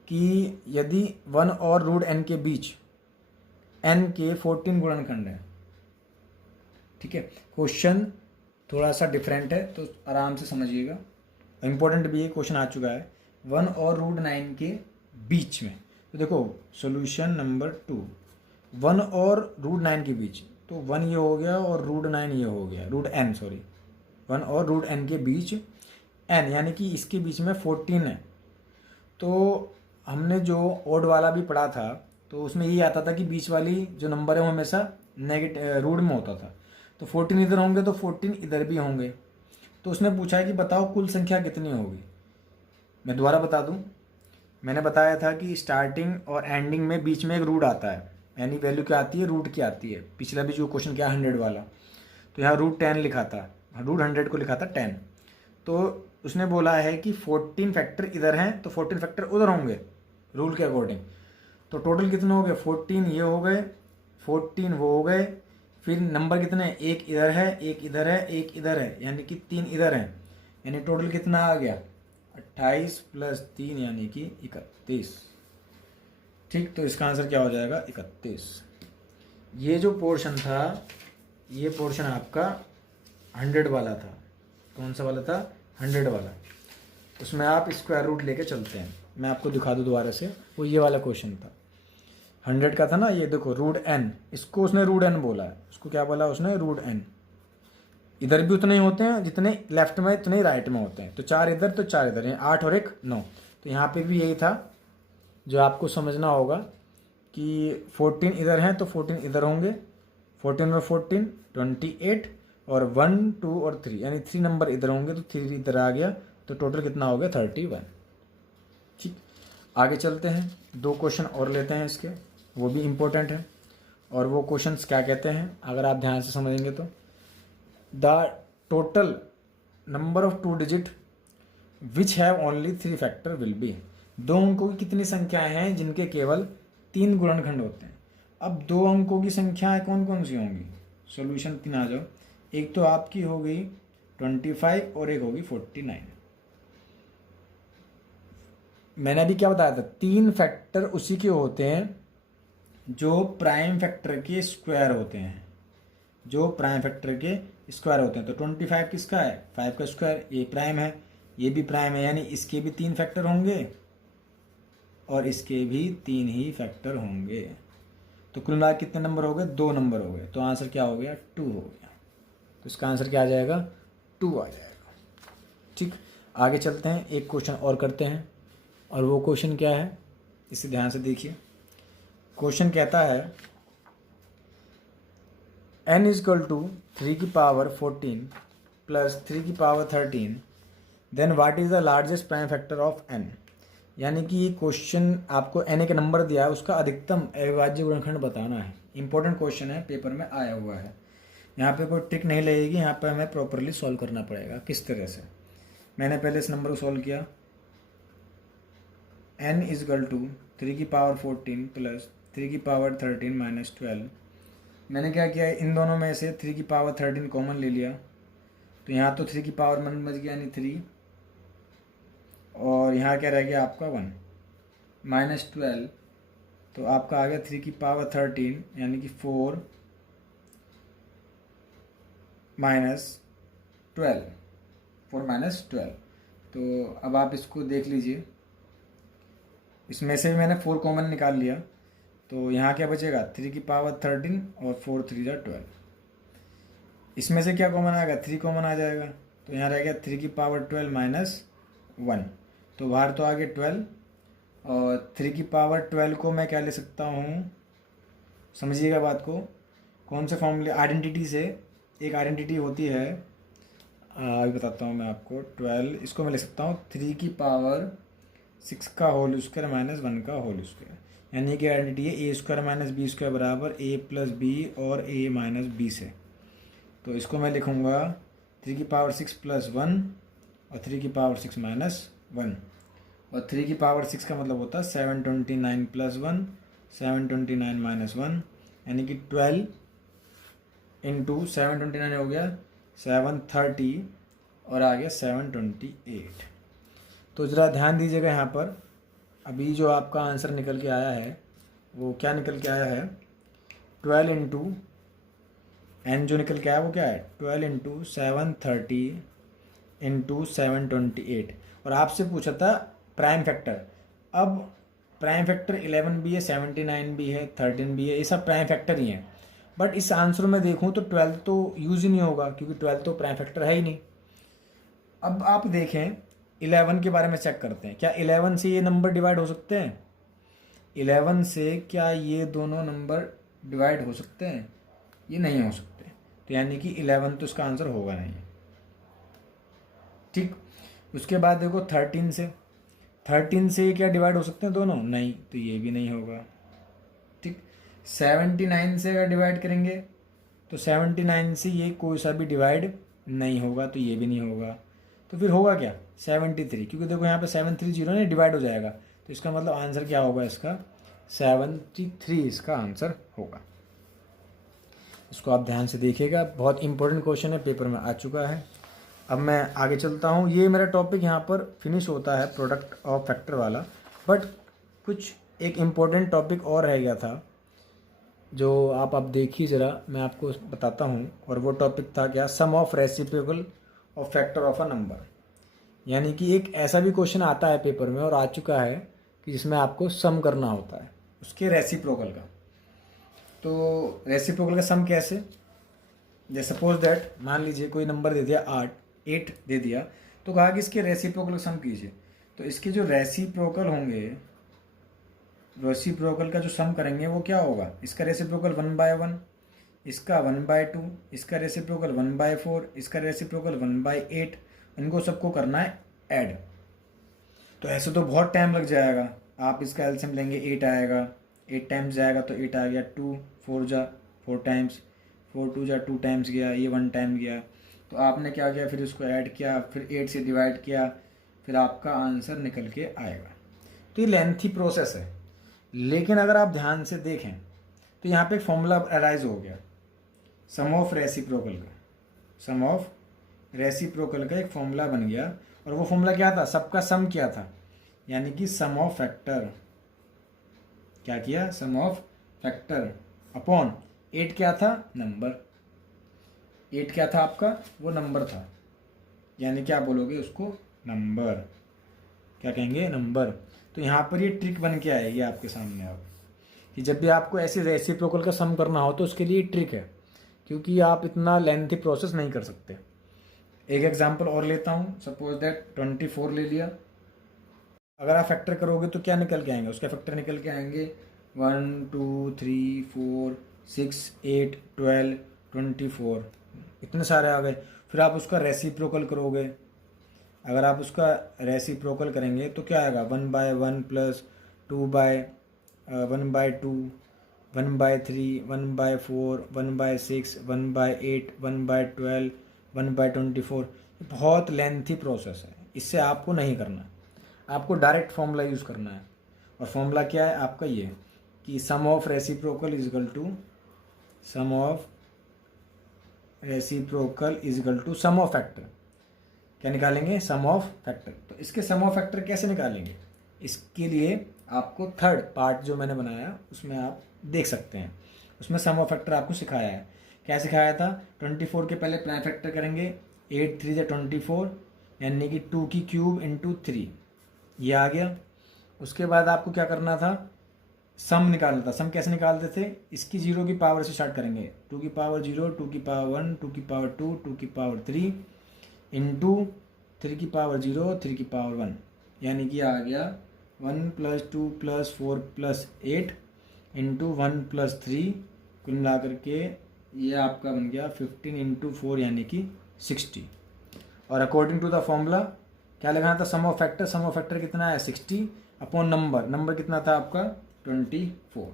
कि यदि 1 और √n के बीच n के 14 गुणनखंड हैं। ठीक है, क्वेश्चन थोड़ा सा डिफरेंट है तो आराम से समझिएगा, इम्पोर्टेंट भी ये क्वेश्चन आ चुका है। 1 और √9 के बीच में, तो देखो सॉल्यूशन नंबर 2, 1 और √9 के बीच, तो 1 ये हो गया और √9 ये हो गया, √n सॉरी, 1 और √n के बीच n, यानी कि इसके बीच में 14 है। तो हमने जो ओड वाला भी पढ़ा था तो उसमें यही आता था कि बीच वाली जो नंबर है वो हमेशा नेगेटिव रूट में होता था। तो 14 इधर होंगे तो 14 इधर भी होंगे। तो उसने पूछा है कि बताओ कुल संख्या कितनी होगी। मैं दोबारा बता दूं, मैंने बताया था कि स्टार्टिंग और एंडिंग में बीच में एक रूट आता है, यानी वैल्यू क्या आती है, रूट की आती है। पिछला भी जो क्वेश्चन क्या 100 वाला, तो यहाँ √10 लिखा था, √100 को लिखा था 10। तो उसने बोला है कि 14 फैक्टर इधर हैं तो 14 फैक्टर उधर होंगे रूल के अकॉर्डिंग। तो टोटल कितने हो गए, 14 ये हो गए, 14 वो हो गए, फिर नंबर कितने, एक इधर है, एक इधर है, एक इधर है, यानी कि 3 इधर हैं, यानी टोटल कितना आ गया 28 + 3 यानी कि 31। ठीक, तो इसका आंसर क्या हो जाएगा 31। ये जो पोर्शन था, ये पोर्शन आपका 100 वाला था। कौन सा वाला था, 100 वाला। उसमें आप स्क्वायर रूट लेके चलते हैं। मैं आपको दिखा दूँ दोबारा से, वो ये वाला क्वेश्चन था 100 का था ना। ये देखो √n, इसको उसने √n बोला है, उसको क्या बोला उसने, √n। इधर भी उतने ही होते हैं जितने लेफ्ट में उतने ही राइट में होते हैं। तो 4 इधर तो 4 इधर, 8 और 1 9। तो यहाँ पे भी यही था जो आपको समझना होगा कि 14 इधर हैं तो 14 इधर होंगे, 14 में 14 28, और 1 2 और 3, यानी 3 नंबर इधर होंगे तो 3 इधर आ गया, तो टोटल कितना हो गया 31। ठीक, आगे चलते हैं, 2 क्वेश्चन और लेते हैं इसके, वो भी इम्पोर्टेंट है। और वो क्वेश्चंस क्या कहते हैं अगर आप ध्यान से समझेंगे तो, the total number of 2 digit which have only 3 factor will be. 2 अंकों की कितनी संख्याएं हैं जिनके केवल 3 गुणनखंड होते हैं। अब 2 अंकों की संख्याएं कौन कौन सी होंगी, सॉल्यूशन 3 आ जाओ। एक तो आपकी हो गई 25 और एक होगी 49। मैंने अभी क्या बताया था, 3 फैक्टर उसी के होते हैं जो प्राइम फैक्टर के स्क्वायर होते हैं, जो प्राइम फैक्टर के स्क्वायर होते हैं। तो 25 किसका है, 5 का स्क्वायर, ये प्राइम है, ये भी प्राइम है, यानी इसके भी 3 फैक्टर होंगे और इसके भी 3 ही फैक्टर होंगे। तो कुल मिला कितने नंबर हो गए? 2 नंबर हो गए। तो आंसर क्या हो गया? 2 हो गया। तो इसका आंसर क्या आ जाएगा? 2 आ जाएगा। ठीक, आगे चलते हैं, एक क्वेश्चन और करते हैं। और वो क्वेश्चन क्या है, इसे ध्यान से देखिए। क्वेश्चन कहता है n इज इक्वल टू 3 की पावर 14 प्लस 3 की power 13, then what is the largest prime factor of n। यानी कि ये क्वेश्चन आपको n एक नंबर दिया है, उसका अधिकतम अविभाज्य गुणनखंड बताना है। इंपॉर्टेंट क्वेश्चन है, पेपर में आया हुआ है। यहाँ पे कोई ट्रिक नहीं लगेगी, यहाँ पे हमें प्रॉपरली सॉल्व करना पड़ेगा। किस तरह से? मैंने पहले इस नंबर को सॉल्व किया। n इज इक्वल टू 3 की पावर 14 प्लस 3 की पावर 13 माइनस 12। मैंने क्या किया, इन दोनों में से 3 की पावर 13 कॉमन ले लिया। तो यहाँ तो 3 की पावर 1 बच गया, यानी 3, और यहाँ क्या रह गया आपका 1 माइनस 12। तो आपका आ गया 3 की पावर 13 यानी कि 4 माइनस 12, 4 माइनस 12। तो अब आप इसको देख लीजिए, इसमें से भी मैंने 4 कॉमन निकाल लिया। तो यहाँ क्या बचेगा? 3 की पावर 13 और 4 3 जा 12। इसमें से क्या कॉमन आएगा? 3 कॉमन आ जाएगा। तो यहाँ रह गया 3 की पावर 12 माइनस 1। तो बाहर तो आ गया 12, और 3 की पावर 12 को मैं क्या ले सकता हूँ, समझिएगा बात को। कौन से फॉर्मूले, आइडेंटिटी से एक आइडेंटिटी होती है, अभी बताता हूँ मैं आपको। 12 इसको मैं ले सकता हूँ 3 की पावर 6 का होल स्क्वायर माइनस 1 का होल स्क्वायर, यानी कि आइडेंटिटी है ए स्क्वायर माइनस बी स्क्वायर बराबर ए प्लस बी और ए माइनस बी से। तो इसको मैं लिखूँगा 3 की पावर 6 प्लस 1 और 3 की पावर 6 माइनस 1। और 3 की पावर 6 का मतलब होता है 729 प्लस 1, 729 माइनस 1, यानी कि 12 इंटू 729 हो गया 730, और आ गया 728। तो ज़रा ध्यान दीजिएगा यहाँ पर। अभी जो आपका आंसर निकल के आया है वो क्या निकल के आया है? 12 इंटू एन जो निकल के आया वो क्या है? 12 इंटू 730 इंटू 728। और आपसे पूछा था प्राइम फैक्टर। अब प्राइम फैक्टर 11 भी है, 79 भी है, 13 भी है, ये सब प्राइम फैक्टर ही हैं। बट इस आंसर में देखूँ तो 12 तो यूज़ ही नहीं होगा, क्योंकि 12 तो प्राइम फैक्टर है ही नहीं। अब आप देखें 11 के बारे में चेक करते हैं, क्या 11 से ये नंबर डिवाइड हो सकते हैं? 11 से क्या ये दोनों नंबर डिवाइड हो सकते हैं? ये नहीं हो सकते। तो यानी कि 11 तो इसका आंसर होगा नहीं। ठीक, उसके बाद देखो 13 से क्या डिवाइड हो सकते हैं दोनों? नहीं, तो ये भी नहीं होगा। ठीक, 79 से अगर डिवाइड करेंगे तो 79 से ये कोई सा भी डिवाइड नहीं होगा, तो ये भी नहीं होगा। तो फिर होगा क्या? 73, क्योंकि देखो यहाँ पे 730 ने डिवाइड हो जाएगा। तो इसका मतलब आंसर क्या होगा इसका? 73 इसका आंसर होगा। इसको आप ध्यान से देखिएगा, बहुत इंपॉर्टेंट क्वेश्चन है, पेपर में आ चुका है। अब मैं आगे चलता हूँ। ये मेरा टॉपिक यहाँ पर फिनिश होता है, प्रोडक्ट ऑफ फैक्टर वाला। बट कुछ एक इम्पोर्टेंट टॉपिक और रह गया था, जो आप देखिए ज़रा, मैं आपको बताता हूँ। और वो टॉपिक था क्या? Sum of reciprocal of factor of a number. यानी कि एक ऐसा भी क्वेश्चन आता है पेपर में, और आ चुका है, कि जिसमें आपको सम करना होता है उसके रेसिप्रोकल का। तो रेसिप्रोकल का सम कैसे? जैसे सपोज दैट, मान लीजिए कोई नंबर दे दिया 8 दे दिया, तो कहा कि इसके रेसिप्रोकल सम कीजिए। तो इसके जो रेसिप्रोकल होंगे, रेसिप्रोकल का जो सम करेंगे वो क्या होगा? इसका रेसिप्रोकल 1/1, इसका 1/2, इसका रेसिप्रोकल 1/4, इसका रेसिप्रोकल 1/8। इनको सबको करना है ऐड। तो ऐसे तो बहुत टाइम लग जाएगा। आप इसका एलसीएम लेंगे 8 आएगा, 8 टाइम्स जाएगा तो 8 आ गया, 2 4 जा 4 टाइम्स, 4 2 जा 2 टाइम्स गया, ये 1 टाइम गया। तो आपने क्या किया, फिर इसको ऐड किया, फिर 8 से डिवाइड किया, फिर आपका आंसर निकल के आएगा। तो ये लेंथी प्रोसेस है। लेकिन अगर आप ध्यान से देखें तो यहाँ पे एक फॉर्मूला अराइज हो गया सम ऑफ रेसिप्रोकल का। सम ऑफ रेसिप्रोकल का एक फॉर्मूला बन गया, और वो फॉर्मूला क्या था? सबका सम किया था, यानी कि सम ऑफ फैक्टर। क्या किया? सम ऑफ फैक्टर अपॉन 8 क्या था? नंबर। 8 क्या था आपका? वो नंबर था, यानी क्या बोलोगे उसको? नंबर। क्या कहेंगे? नंबर। तो यहाँ पर ये ट्रिक बन के आएगी आपके सामने अब, कि जब भी आपको ऐसे रेसिप्रोकल का सम करना हो तो उसके लिए ट्रिक है, क्योंकि आप इतना लेंथी प्रोसेस नहीं कर सकते। एक एग्जांपल और लेता हूँ, सपोज दैट 24 ले लिया। अगर आप फैक्टर करोगे तो क्या निकल के आएंगे, उसके फैक्टर निकल के आएंगे 1 2 3 4 6 8 12 24, इतने सारे आ गए। फिर आप उसका रेसिप्रोकल करोगे, अगर आप उसका रेसिप्रोकल करेंगे तो क्या आएगा, 1/1 प्लस 1/2 1/3 1/4 1/6 1/8 1/12 1/24। बहुत लेंथी प्रोसेस है, इससे आपको नहीं करना, आपको डायरेक्ट फॉर्मूला यूज़ करना है। और फॉर्मूला क्या है आपका, ये कि sum of reciprocal is equal to sum of reciprocal is equal to sum of factor. क्या निकालेंगे, सम ऑफ फैक्टर। तो इसके सम ऑफ फैक्टर कैसे निकालेंगे, इसके लिए आपको थर्ड पार्ट जो मैंने बनाया उसमें आप देख सकते हैं, उसमें सम ऑफ फैक्टर आपको सिखाया है। क्या सिखाया था, 24 के पहले प्राइम फैक्टर करेंगे, 8 3 24, यानी कि 2 की क्यूब इंटू 3, ये आ गया। उसके बाद आपको क्या करना था, सम निकालना था। सम कैसे निकालते थे, इसकी 0 की पावर से स्टार्ट करेंगे, 2 की पावर 0 2 की पावर 1 2 की पावर 2 2 की पावर 3 इंटू 3 की पावर 0 3 की पावर 1, यानी कि आ गया 1 + 2 + 4 + 8 इंटू 1 + 3, कुल मिला करके ये आपका बन गया 15 इंटू 4 यानी कि 60। और अकॉर्डिंग टू द फॉर्मूला क्या लगाना था, sum of factor. Sum of factor कितना है, 60 अपॉन नंबर, नंबर कितना था आपका 24।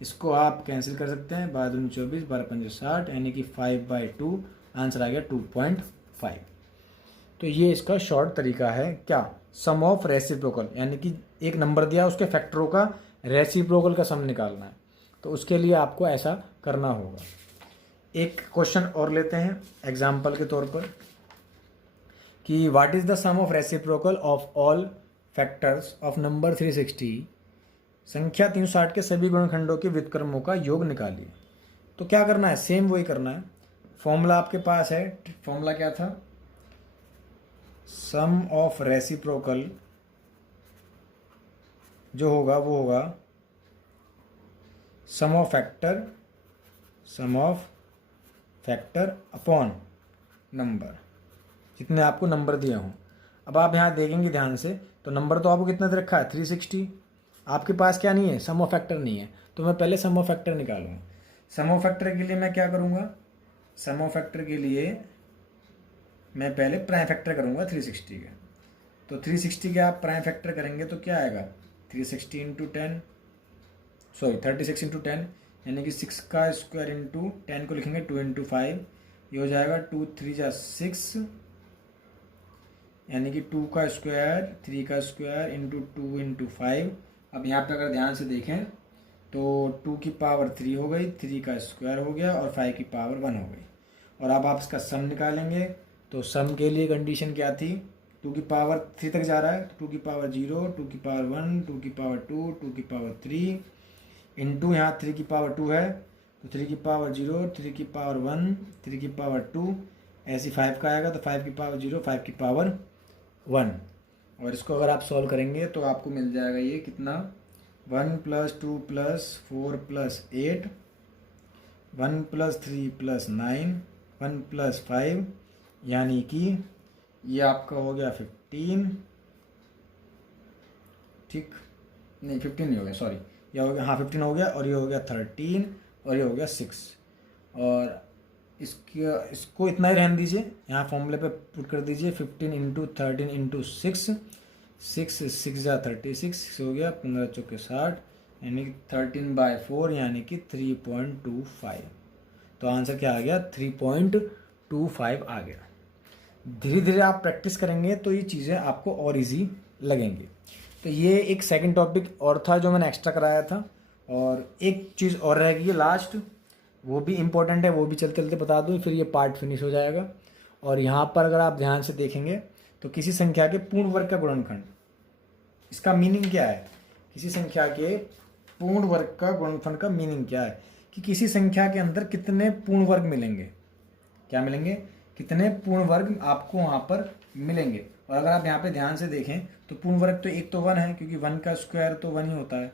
इसको आप कैंसिल कर सकते हैं, 12 दूनी 24 12 पंजे 60, यानी कि 5/2, आंसर आ गया 2.5। तो ये इसका शॉर्ट तरीका है, क्या, सम ऑफ रेसिप्रोकल, यानी कि एक नंबर दिया उसके फैक्टरों का रेसिप्रोकल का सम निकालना है, तो उसके लिए आपको ऐसा करना होगा। एक क्वेश्चन और लेते हैं एग्जाम्पल के तौर पर, कि what is the sum of reciprocal of all factors of number 360, संख्या 360 के सभी गुणनखंडों के व्युत्क्रमों का योग निकालिए। तो क्या करना है, सेम वही करना है। फॉर्मूला आपके पास है, फॉर्मूला क्या था, सम ऑफ रेसिप्रोकल जो होगा वो होगा सम ऑफ फैक्टर अपॉन नंबर, जितने आपको नंबर दिए हों। अब आप यहाँ देखेंगे ध्यान से, तो नंबर तो आपको कितना दे रखा है, 360। आपके पास क्या नहीं है, सम ऑफ फैक्टर नहीं है, तो मैं पहले सम ऑफ फैक्टर निकालूंगा। सम ऑफ फैक्टर के लिए मैं क्या करूँगा, सम ऑफ फैक्टर के लिए मैं पहले प्राइम फैक्टर करूँगा 360 के। तो 360 के आप प्राइम फैक्टर करेंगे तो क्या आएगा, 360 इंटू 10, सॉरी 36 इंटू 10, यानी कि 6 का स्क्वायर इंटू 10 को लिखेंगे 2 इंटू 5, ये हो जाएगा 2 3 जा 6, यानी कि 2 का स्क्वायर 3 का स्क्वायर इंटू 2 इंटू 5। अब यहाँ पे अगर ध्यान से देखें तो 2 की पावर 3 हो गई, 3 का स्क्वायर हो गया और 5 की पावर 1 हो गई। और अब आप इसका सम निकालेंगे, तो सम के लिए कंडीशन क्या थी, 2 की पावर 3 तक जा रहा है, 2 की पावर 0 2 की पावर 1 2 की पावर 2 2 की पावर 3 इंटू यहाँ 3 की पावर 2 है, तो 3 की पावर 0 3 की पावर 1 3 की पावर 2, ऐसी 5 का आएगा तो 5 की पावर 0 5 की पावर 1। और इसको अगर आप सॉल्व करेंगे तो आपको मिल जाएगा ये कितना, 1 + 2 + 4 + 8 1 + 3 + 9 1 + 5, यानी कि ये आपका हो गया 15, ठीक नहीं 15 नहीं हो गया, सॉरी ये हो गया, हाँ 15 हो गया, और ये हो गया 13 और ये हो गया 6। और इसको इतना ही रहने दीजिए, यहाँ फॉर्मूले पे पुट कर दीजिए, 15 इंटू 13 इंटू 6 6 6 जा 36 हो गया, 15 चौके 60, यानी कि 13/4 यानी कि 3.25। तो आंसर क्या आ गया, 3.25 आ गया। धीरे धीरे आप प्रैक्टिस करेंगे तो ये चीज़ें आपको और इजी लगेंगी। तो ये एक सेकंड टॉपिक और था जो मैंने एक्स्ट्रा कराया था। और एक चीज़ और रह गई है लास्ट, वो भी इम्पोर्टेंट है, वो भी चलते चलते बता दूँ, फिर ये पार्ट फिनिश हो जाएगा। और यहाँ पर अगर आप ध्यान से देखेंगे तो किसी संख्या के पूर्ण वर्ग का गुणनखंड, इसका मीनिंग क्या है, किसी संख्या के पूर्ण वर्ग का गुणनखंड का मीनिंग क्या है, कि किसी संख्या के अंदर कितने पूर्ण वर्ग मिलेंगे, क्या मिलेंगे, कितने पूर्ण वर्ग आपको वहाँ पर मिलेंगे। और अगर आप यहाँ पे ध्यान से देखें तो पूर्ण वर्ग तो एक तो 1 है, क्योंकि 1 का स्क्वायर तो 1 ही होता है,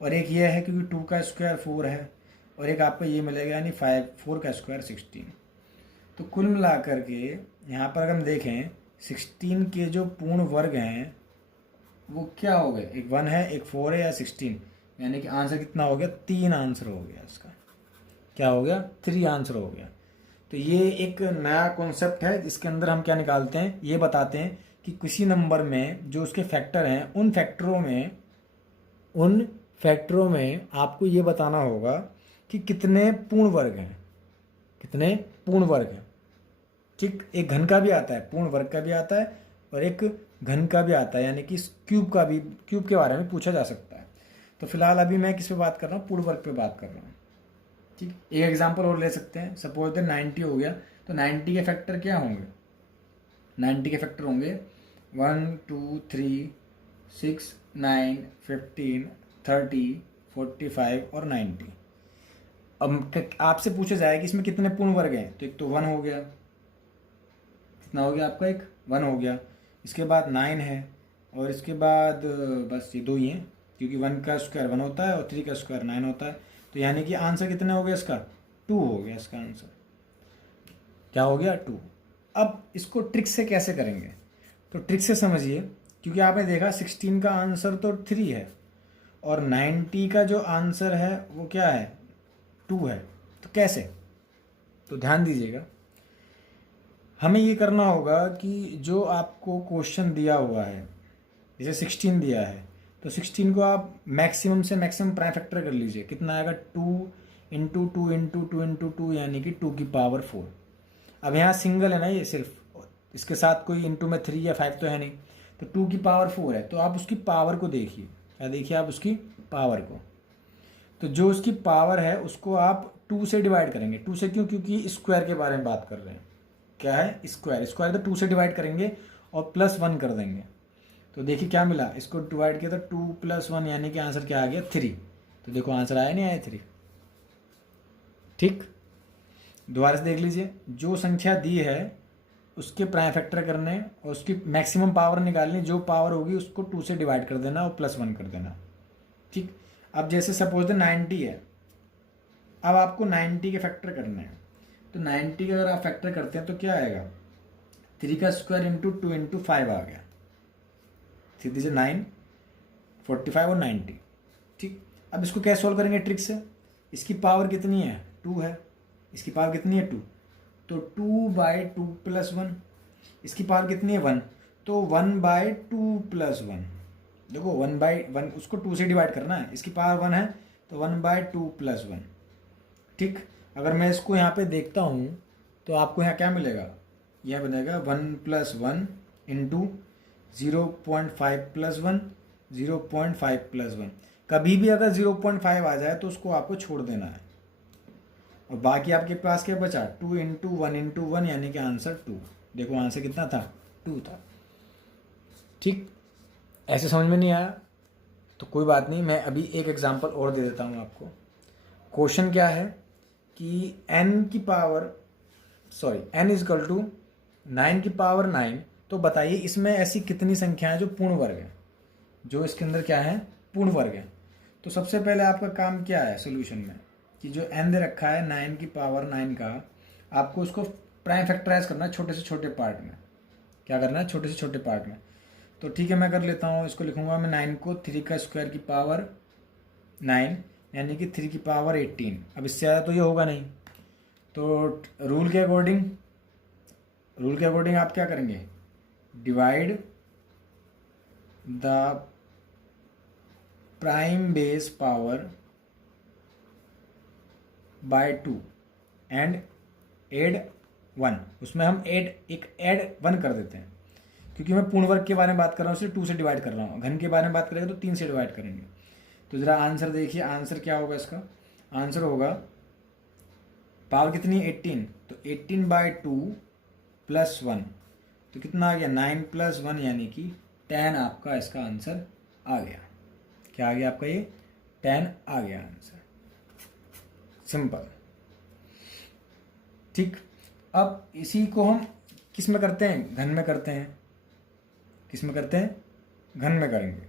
और एक ये है क्योंकि 2 का स्क्वायर 4 है, और एक आपको ये मिलेगा यानी 4 का स्क्वायर 16। तो कुल मिला करके यहाँ पर अगर हम देखें 16 के जो पूर्ण वर्ग हैं वो क्या हो गए, एक 1 है, एक 4 है, या 16, यानी कि आंसर कितना हो गया, 3 आंसर हो गया इसका। क्या हो गया, 3 आंसर हो गया। तो ये एक नया कॉन्सेप्ट है जिसके अंदर हम क्या निकालते हैं, ये बताते हैं कि किसी नंबर में जो उसके फैक्टर हैं उन फैक्टरों में आपको ये बताना होगा कि कितने पूर्ण वर्ग हैं, कितने पूर्ण वर्ग हैं। ठीक, एक घन का भी आता है, पूर्ण वर्ग का भी आता है, और एक घन का भी आता है, यानी कि क्यूब का भी, क्यूब के बारे में पूछा जा सकता है। तो फिलहाल अभी मैं किस पे बात कर रहा हूँ, पूर्ण वर्ग पे बात कर रहा हूँ। ठीक, एक एग्जांपल और ले सकते हैं। सपोज दैट 90 हो गया, तो 90 के फैक्टर क्या होंगे, 90 के फैक्टर होंगे 1 2 3 6 9 15 30 45 और 90। अब आपसे पूछा जाए कि इसमें कितने पूर्ण वर्ग हैं, तो एक तो 1 हो गया, कितना हो गया आपका, एक 1 हो गया, इसके बाद 9 है, और इसके बाद बस ये 2 ही हैं, क्योंकि 1 का स्क्वायर 1 होता है और 3 का स्क्वायर 9 होता है। तो यानी कि आंसर कितने हो गया इसका, 2 हो गया इसका आंसर। क्या हो गया, 2। अब इसको ट्रिक से कैसे करेंगे, तो ट्रिक से समझिए, क्योंकि आपने देखा 16 का आंसर तो 3 है, और 90 का जो आंसर है वो क्या है, 2 है। तो कैसे, तो ध्यान दीजिएगा, हमें ये करना होगा कि जो आपको क्वेश्चन दिया हुआ है, जैसे 16 दिया है, तो 16 को आप मैक्सिमम से मैक्सिमम प्राइम फैक्टर कर लीजिए। कितना आएगा, 2 इंटू 2 इंटू 2 इंटू 2, यानी कि 2 की पावर 4। अब यहाँ सिंगल है ना ये सिर्फ, इसके साथ कोई इंटू में 3 या 5 तो है नहीं, तो 2 की पावर 4 है। तो आप उसकी पावर को देखिए, क्या देखिए आप उसकी पावर को, तो जो उसकी पावर है उसको आप 2 से डिवाइड करेंगे। 2 से क्यों, क्योंकि स्क्वायर के बारे में बात कर रहे हैं। क्या है, स्क्वायर, स्क्वायर तो 2 से डिवाइड करेंगे और +1 कर देंगे। तो देखिए क्या मिला, इसको डिवाइड किया तो 2 + 1, यानी कि आंसर क्या आ गया, 3। तो देखो आंसर आया नहीं आया, 3। ठीक, दोबारा से देख लीजिए, जो संख्या दी है उसके प्राइम फैक्टर करने और उसकी मैक्सिमम पावर निकालनी, जो पावर होगी उसको 2 से डिवाइड कर देना और +1 कर देना। ठीक, अब जैसे सपोज 90 है, अब आपको 90 के फैक्टर करने हैं, तो 90 का अगर आप फैक्टर करते हैं तो क्या आएगा, 3 का स्क्वायर इंटू 2 इंटू 5 आ गया, सीधी से 9 45 और 90। ठीक, अब इसको कैसे सॉल्व करेंगे ट्रिक से, इसकी पावर कितनी है, 2 है, इसकी पावर कितनी है, 2, तो 2/2 + 1, इसकी पावर कितनी है, 1, तो 1/2 + 1। देखो 1/1 उसको 2 से डिवाइड करना है, इसकी पावर 1 है, तो 1/2 + 1। ठीक, अगर मैं इसको यहाँ पे देखता हूँ तो आपको यहाँ क्या मिलेगा, यह बनेगा 1 + 1 इंटू 0.5 + 1 0.5 + 1। कभी भी अगर 0.5 आ जाए तो उसको आपको छोड़ देना है, और बाकी आपके पास क्या बचा, 2 इंटू 1 इंटू 1, यानी कि आंसर 2। देखो आंसर कितना था, 2 था। ठीक, ऐसे समझ में नहीं आया तो कोई बात नहीं, मैं अभी एक एग्जांपल और दे देता हूँ आपको। क्वेश्चन क्या है कि n = 9 की पावर 9, तो बताइए इसमें ऐसी कितनी संख्याएं जो पूर्ण वर्ग है, जो इसके अंदर क्या है, पूर्ण वर्ग है। तो सबसे पहले आपका काम क्या है सोल्यूशन में, कि जो n दे रखा है 9 की पावर 9 का, आपको उसको प्राइम फैक्टराइज करना है छोटे से छोटे पार्ट में। क्या करना है, छोटे से छोटे पार्ट में। तो ठीक है, मैं कर लेता हूँ, इसको लिखूंगा मैं 9 को 3 का स्क्वायर की पावर 9, यानी कि 3 की पावर 18। अब इससे ज़्यादा तो ये होगा नहीं, तो रूल के अकॉर्डिंग आप क्या करेंगे, divide the prime base power bye 2 and add 1। उसमें हम ऐड 1 कर देते हैं, क्योंकि मैं पूर्ण वर्ग के बारे में बात कर रहा हूँ, सिर्फ 2 से डिवाइड कर रहा हूँ। घन के बारे में बात करेंगे तो 3 से डिवाइड करेंगे। तो ज़रा आंसर देखिए, आंसर क्या होगा इसका, आंसर होगा पावर कितनी है, 18, तो 18/2 + 1, तो कितना आ गया, 9 + 1, यानी कि 10 आपका इसका आंसर आ गया। क्या आ गया आपका, ये 10 आ गया आंसर, सिंपल। ठीक, अब इसी को हम किस में करते हैं, घन में करते हैं। किस में करते हैं, घन में करेंगे।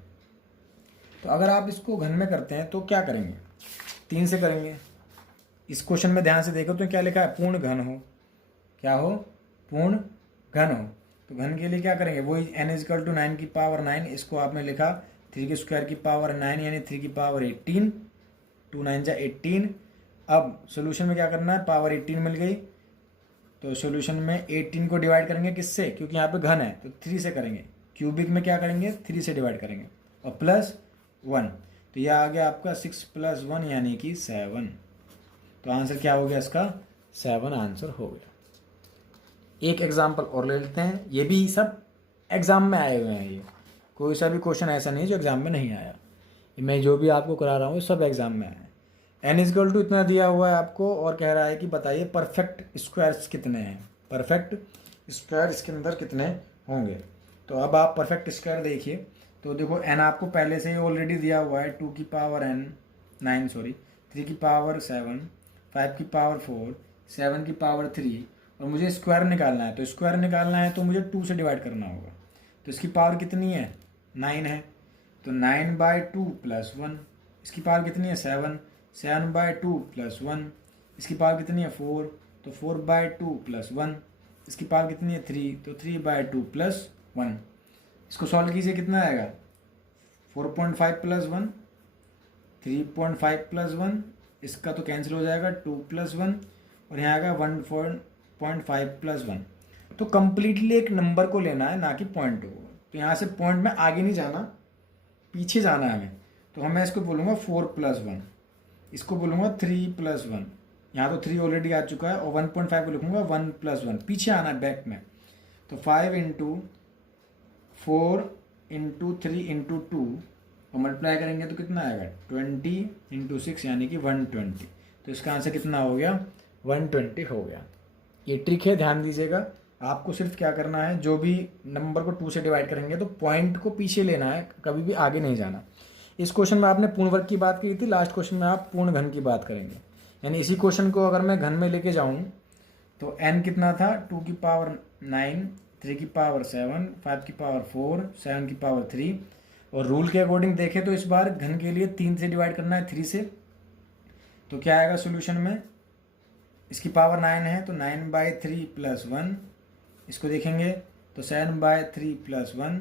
तो अगर आप इसको घन में करते हैं तो क्या करेंगे, 3 से करेंगे। इस क्वेश्चन में ध्यान से देखो तो क्या लिखा है, पूर्ण घन हो, क्या हो, पूर्ण घन हो। तो घन के लिए क्या करेंगे, वही n = 9 की पावर 9, इसको आपने लिखा 3 की स्क्वायर की पावर 9 यानी 3 की पावर 18, 2 9 जा 18। अब सोल्यूशन में क्या करना है, पावर 18 मिल गई, तो सोल्यूशन में 18 को डिवाइड करेंगे किससे, क्योंकि यहाँ पे घन है तो 3 से करेंगे। क्यूबिक में क्या करेंगे, 3 से डिवाइड करेंगे और +1, तो यह आ गया आपका 6 + 1 यानी कि 7। तो आंसर क्या हो गया इसका, 7 आंसर हो गया। एक एग्जाम्पल और ले लेते हैं, ये भी सब एग्जाम में आए हुए हैं, ये कोई सा भी क्वेश्चन ऐसा नहीं जो एग्जाम में नहीं आया। मैं जो भी आपको करा रहा हूँ सब एग्जाम में आया है। n = इतना दिया हुआ है आपको और कह रहा है कि बताइए परफेक्ट स्क्वायर्स कितने हैं, परफेक्ट स्क्वायर इसके अंदर कितने होंगे। तो अब आप परफेक्ट स्क्वायर देखिए, तो देखो n आपको पहले से ही ऑलरेडी दिया हुआ है, 2 की पावर 9, 3 की पावर 7, 5 की पावर 4, 7 की पावर 3, और मुझे स्क्वायर निकालना है। तो स्क्वायर निकालना है तो मुझे 2 से डिवाइड करना होगा। तो इसकी पावर कितनी है, 9 है, तो 9/2 + 1। इसकी पावर कितनी है, 7, 7/2 + 1। इसकी पावर कितनी है, 4, तो 4/2 + 1। इसकी पावर कितनी है, 3, तो 3/2 + 1। इसको सॉल्व कीजिए, कितना आएगा, 4.5 + 1, 3.5 + 1, इसका तो कैंसिल हो जाएगा, 2 + 1, और यहाँ आएगा 1.5 + 1। तो कंप्लीटली एक नंबर को लेना है, ना कि पॉइंट को। तो यहाँ से पॉइंट में आगे नहीं जाना, पीछे जाना है हमें। तो मैं इसको बोलूँगा 4 + 1, इसको बोलूँगा 3 + 1। यहाँ तो 3 ऑलरेडी आ चुका है, और 1.5 को लिखूँगा 1 + 1, पीछे आना है बैक में। तो 5 × 4 × 3 × 2 और मल्टीप्लाई करेंगे तो कितना आएगा, 20 × 6 यानी कि 120। तो इसका आंसर कितना हो गया, 120 हो गया। ये ट्रिक है, ध्यान दीजिएगा। आपको सिर्फ क्या करना है, जो भी नंबर को 2 से डिवाइड करेंगे तो पॉइंट को पीछे लेना है, कभी भी आगे नहीं जाना। इस क्वेश्चन में आपने पूर्ण वर्ग की बात की थी, लास्ट क्वेश्चन में आप पूर्ण घन की बात करेंगे। यानी इसी क्वेश्चन को अगर मैं घन में लेके जाऊँ तो n कितना था, 2 की पावर 9, 3 की पावर 7, 5 की पावर 4, 7 की पावर 3। और रूल के अकॉर्डिंग देखें तो इस बार घन के लिए 3 से डिवाइड करना है, 3 से। तो क्या आएगा सोल्यूशन में, इसकी पावर 9 है तो 9/3 + 1। इसको देखेंगे तो 7/3 + 1।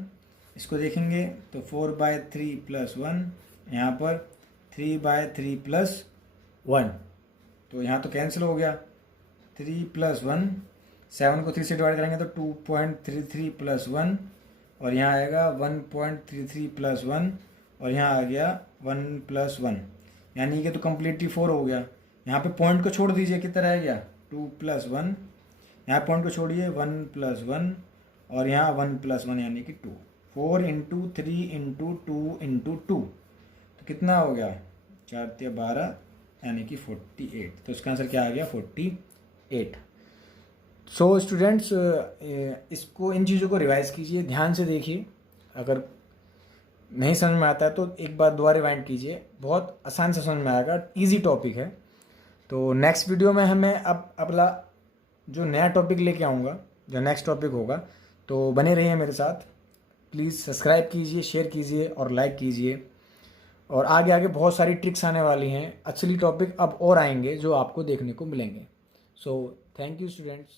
इसको देखेंगे तो 4/3 + 1। यहाँ पर 3/3 + 1। तो यहाँ तो कैंसिल हो गया, 3 + 1, 7 को 3 से डिवाइड करेंगे तो 2.33 + 1, और यहाँ आएगा 1.33 + 1, और यहाँ आ गया 1 + 1, यानी कि तो कम्प्लीटली 4 हो गया। यहाँ पे पॉइंट को छोड़ दीजिए, कितना रह गया, 2 + 1। यहाँ पॉइंट को छोड़िए, 1 + 1, और यहाँ 1 + 1 यानी कि 2। 4 × 3 × 2 × 2, तो कितना हो गया, 4 × 12 यानी कि 48। तो इसका आंसर क्या आ गया, 48। सो स्टूडेंट्स, इसको, इन चीज़ों को रिवाइज कीजिए, ध्यान से देखिए। अगर नहीं समझ में आता है तो एक बार दोबारा रिवाइंड कीजिए, बहुत आसान से समझ में आएगा, इजी टॉपिक है। तो नेक्स्ट वीडियो में हमें अब अपना जो नया टॉपिक लेके आऊँगा, जो नेक्स्ट टॉपिक होगा, तो बने रहिए मेरे साथ। प्लीज़ सब्सक्राइब कीजिए, शेयर कीजिए और लाइक कीजिए। और आगे आगे बहुत सारी ट्रिक्स आने वाली हैं, असली टॉपिक अब और आएंगे जो आपको देखने को मिलेंगे। So thank you students.